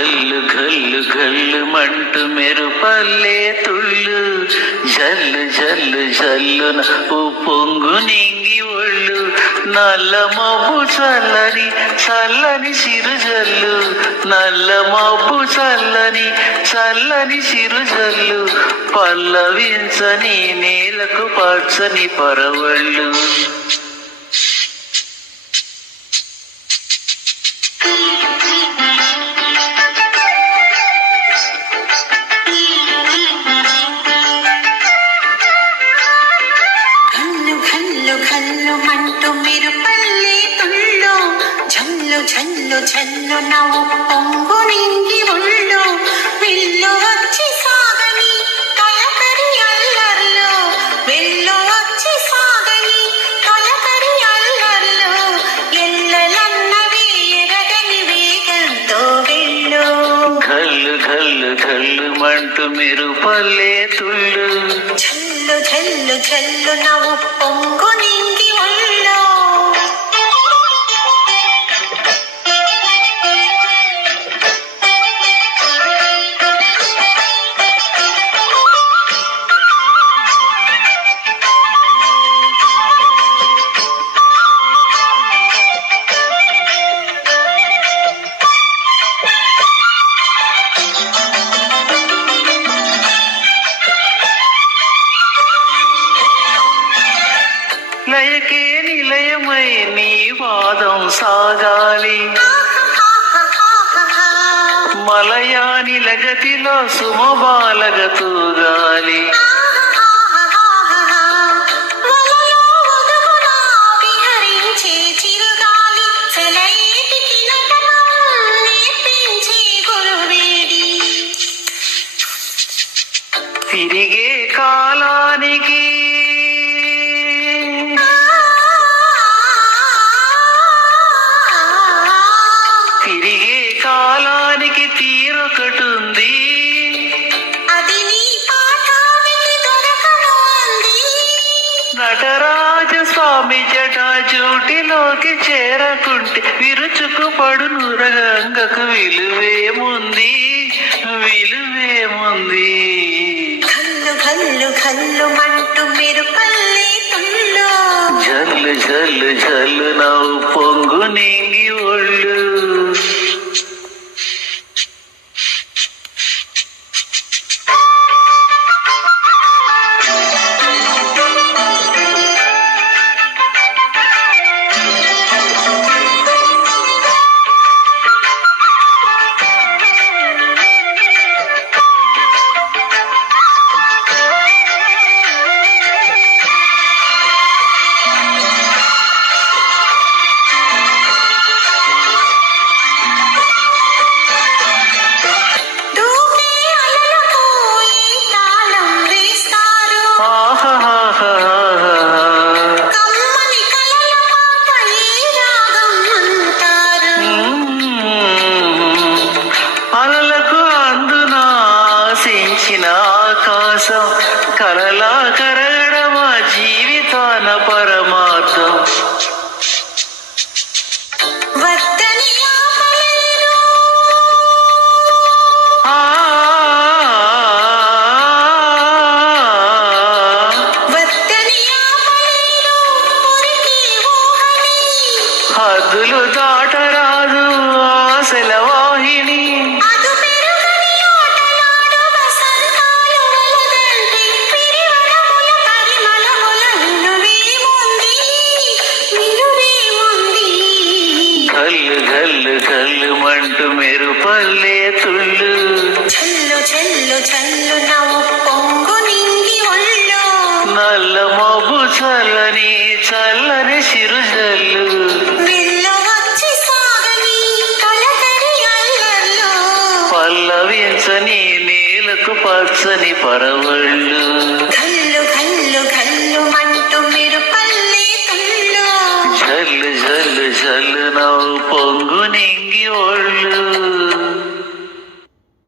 గల్లు గల్లు గల్లు మంటు మెరుపల్లే తుళ్ళు. జల్లు జల్లు జల్లున ఓ పొంగు నింగి ఒళ్ళు. నల్ల మబ్బు చల్లని చల్లని సిరు జల్లు. నల్ల మబ్బు చల్లని చల్లని సిరు జల్లు. పల్లవించని నేలకు పచ్చని పరవళ్ళు. ఘల్లు మంటూ మీరు పల్లె తుళ్ళు జల్లు జల్లు జల్లు నవ్వు పొంగు నింగి ఒళ్ళు. విల్లు వచ్చి సాగని కలకరి అల్లర్లు. వెళ్ళు వచ్చి సాగని కలకరి అల్లర్లు. ఎల్లలన్నవి ఎరగని వేగంతో వెళ్ళు. ఘల్లు ఘల్లు ఘల్లు మంటు మెరుపల్లే తుళ్ళు. జల్లు జల్లు నవ్వు పొంగు నింగి పాదం సాగాలి. మలయాని లగతిలో సుమబాలగ తూగాలి. తిరిగే కాలానికి తీరొకటుంది నటరాజ స్వామి జటాజూటిలోకి చేరకుంటే విరుచుకు పడు గంగకు విలువేముంది? విలువేముంది? కల్లు కల్లు కల్లు మంటూ మీరు పల్లె జల్లు జల్లు జల్లు నవ్వు పొంగు నింగి ఆకాశం కలలా కరగడమా జీవితాన పరమార్థం. హద్దులు దాటరాదు ఆశల మెరుపల్లే తుళ్ళు చెల్లు చెల్లు చెల్లు నవ్వు పొంగు నింగి ఒళ్ళు. నల్ల మబ్బు చల్లని చల్లని చిరు జల్లు విల్లు వచ్చి సాగని తొలకరి అల్లర్లు. పల్లవించని నేలకు పచ్చని పరవళ్ళు.